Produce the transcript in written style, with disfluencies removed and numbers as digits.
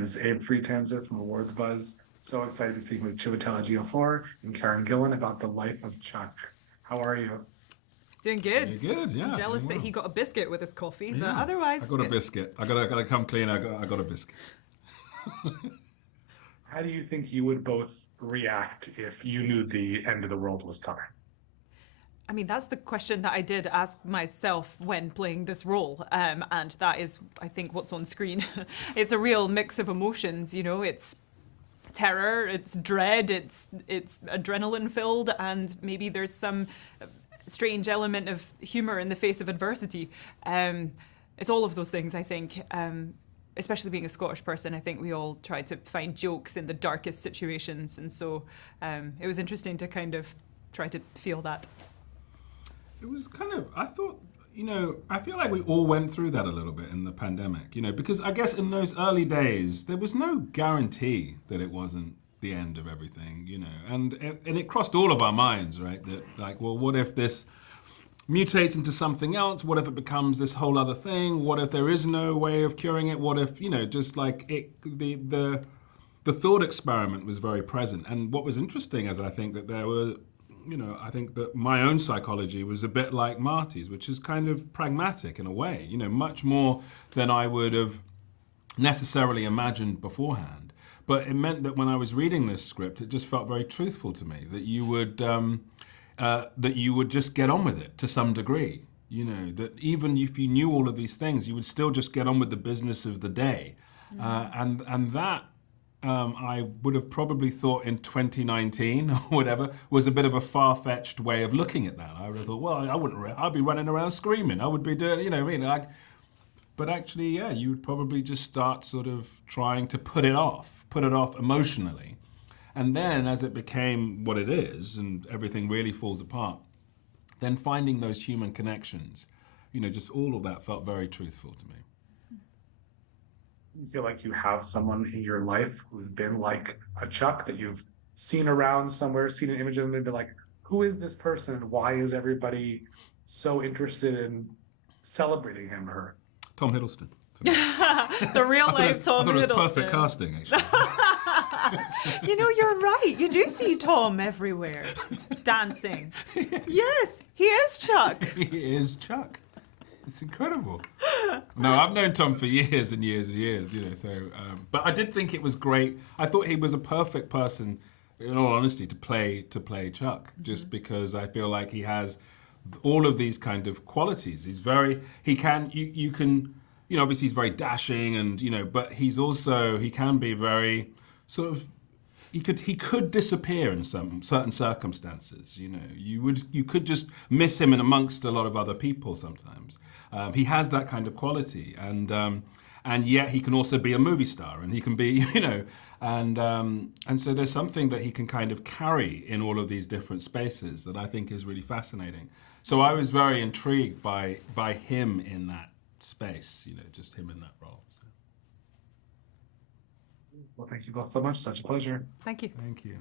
is Abe Friedtanzer from Awards Buzz. So excited to speak with Chiwetel Ejiofor and Karen Gillan about the life of Chuck. How are you? Doing good. Very good, I'm yeah. jealous doing that well. he got a biscuit with his coffee, but Yeah, otherwise, I got a good. biscuit. I gotta come clean. I got a biscuit. How do you think you would both react if you knew the end of the world was coming? I mean, that's the question that I did ask myself when playing this role, and that is, I think, what's on screen. It's a real mix of emotions. You know, it's terror, it's dread, it's adrenaline filled, and maybe there's some strange element of humor in the face of adversity. It's all of those things, I think. Especially being a Scottish person, I think we all try to find jokes in the darkest situations, and so it was interesting to kind of try to feel that. It was kind of, I thought, I feel like we all went through that a little bit in the pandemic, because I guess in those early days, there was no guarantee that it wasn't the end of everything, and it crossed all of our minds, right? That like, well, what if this mutates into something else? What if it becomes this whole other thing? What if there is no way of curing it? What if, just like the thought experiment was very present. And what was interesting is I think that there were, I think that my own psychology was a bit like Marty's, which is kind of pragmatic in a way, much more than I would have necessarily imagined beforehand. But it meant that when I was reading this script, it just felt very truthful to me that you would just get on with it to some degree. That even if you knew all of these things, you would still just get on with the business of the day. And that I would have probably thought in 2019 or whatever was a bit of a far-fetched way of looking at that. I would have thought, well, I'd be running around screaming. I would be doing, but actually, yeah, you would probably just start sort of trying to put it off emotionally. And then as it became what it is and everything really falls apart, then finding those human connections, just all of that felt very truthful to me. You feel like you have someone in your life who's been like a Chuck that you've seen around somewhere, seen an image of them, and be like, who is this person? Why is everybody so interested in celebrating him or her? Tom Hiddleston. The real life Tom I thought it was Hiddleston. perfect casting, actually. You're right. You do see Tom everywhere dancing. Yes, he is Chuck. He is Chuck. It's incredible. No, I've known Tom for years and years and years, but I did think it was great. I thought he was a perfect person, in all honesty, to play Chuck, just because I feel like he has all of these kind of qualities. You can, obviously he's very dashing and, but he can be very sort of, he could disappear in some certain circumstances. You could just miss him in amongst a lot of other people sometimes. He has that kind of quality, and yet he can also be a movie star, and he can be, and so there's something that he can kind of carry in all of these different spaces that I think is really fascinating. So I was very intrigued by him in that space, just him in that role. So. Well, thank you both so much. Such a pleasure. Thank you. Thank you.